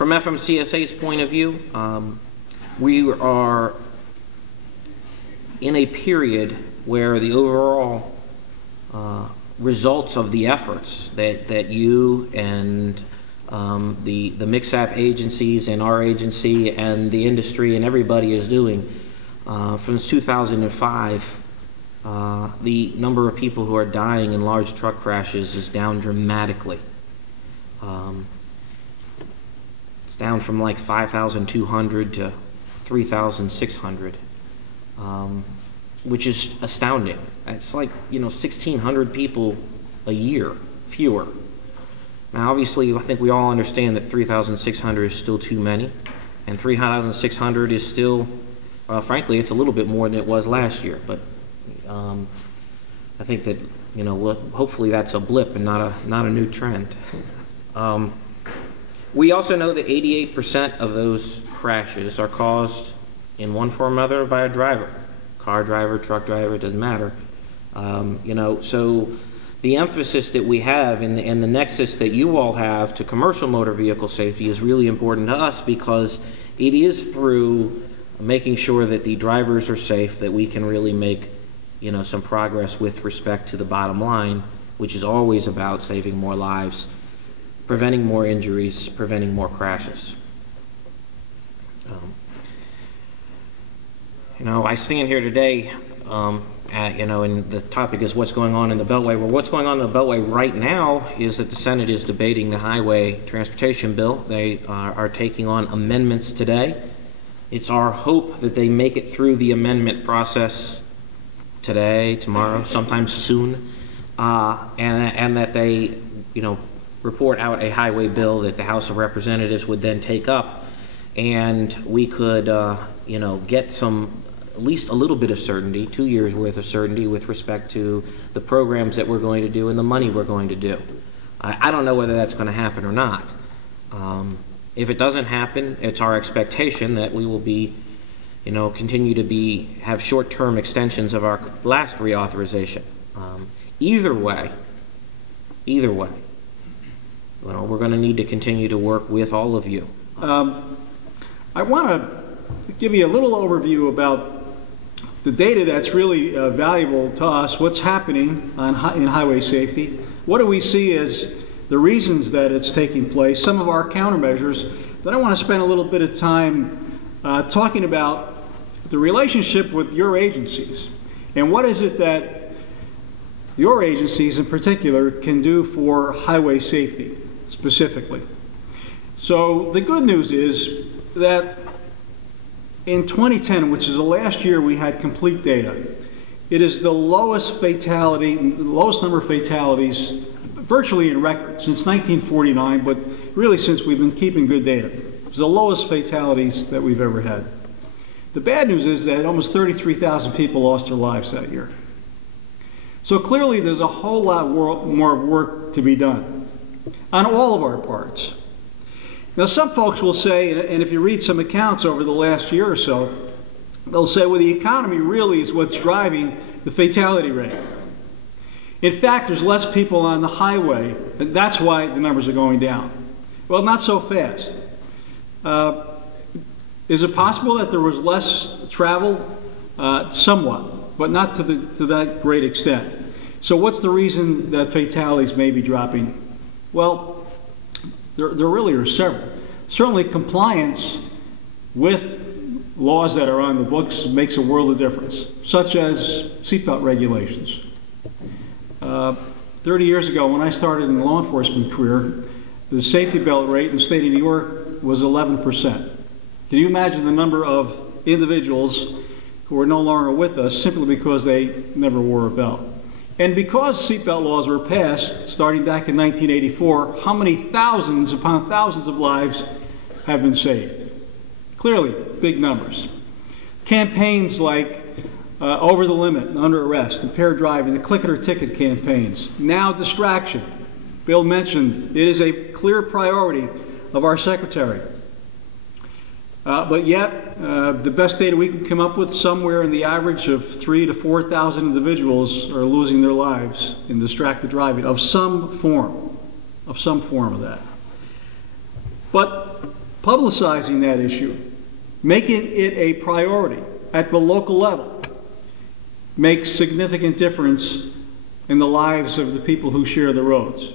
From FMCSA's point of view, we are in a period where the overall results of the efforts that you and the MCSAP agencies and our agency and the industry and everybody is doing, since 2005, the number of people who are dying in large truck crashes is down dramatically. It's down from like 5,200 to 3,600, which is astounding. It's like, 1,600 people a year fewer. Now, obviously, I think we all understand that 3,600 is still too many, and 3,600 is still, frankly, it's a little bit more than it was last year. But I think that hopefully that's a blip and not a new trend. We also know that 88% of those crashes are caused in one form or another by a driver, car driver, truck driver, it doesn't matter. So the emphasis that we have and the nexus that you all have to commercial motor vehicle safety is really important to us, because it is through making sure that the drivers are safe that we can really make some progress with respect to the bottom line, which is always about saving more lives, preventing more injuries, preventing more crashes. I stand here today, and the topic is what's going on in the Beltway. Well, what's going on in the Beltway right now is that the Senate is debating the highway transportation bill. They are taking on amendments today. It's our hope that they make it through the amendment process today, tomorrow, sometime soon, and that they, report out a highway bill that the House of Representatives would then take up, and we could, get some, at least a little bit of certainty, 2 years worth of certainty with respect to the programs that we're going to do and the money we're going to do. I don't know whether that's going to happen or not. If it doesn't happen, it's our expectation that we will be, continue to have short-term extensions of our last reauthorization. Either way, we're going to need to continue to work with all of you. I want to give you a little overview about the data that's really valuable to us, what's happening in highway safety. What do we see as the reasons that it's taking place, some of our countermeasures. Then I want to spend a little bit of time talking about the relationship with your agencies, and what is it that your agencies in particular can do for highway safety specifically. So the good news is that in 2010, which is the last year we had complete data, it is the lowest fatality, the lowest number of fatalities virtually in record since 1949, but really since we've been keeping good data. It's the lowest fatalities that we've ever had. The bad news is that almost 33,000 people lost their lives that year. So clearly there's a whole lot more work to be done on all of our parts. Now some folks will say, and if you read some accounts over the last year or so, they'll say, well, the economy really is what's driving the fatality rate. In fact, there's less people on the highway, and that's why the numbers are going down. Well, not so fast. Is it possible that there was less travel? Somewhat, but not to that great extent. So what's the reason that fatalities may be dropping? Well, there really are several. Certainly compliance with laws that are on the books makes a world of difference, such as seatbelt regulations. 30 years ago, when I started in the law enforcement career, the safety belt rate in the state of New York was 11%. Can you imagine the number of individuals who are no longer with us simply because they never wore a belt? And because seatbelt laws were passed, starting back in 1984, how many thousands upon thousands of lives have been saved? Clearly, big numbers. Campaigns like Over the Limit, Under Arrest, Impaired Driving, the Click It or Ticket campaigns, Now Distraction. Bill mentioned it is a clear priority of our secretary. But yet, the best data we can come up with, somewhere in the average of 3,000 to 4,000 individuals are losing their lives in distracted driving of some form of that. But publicizing that issue, making it a priority at the local level, makes significant difference in the lives of the people who share the roads.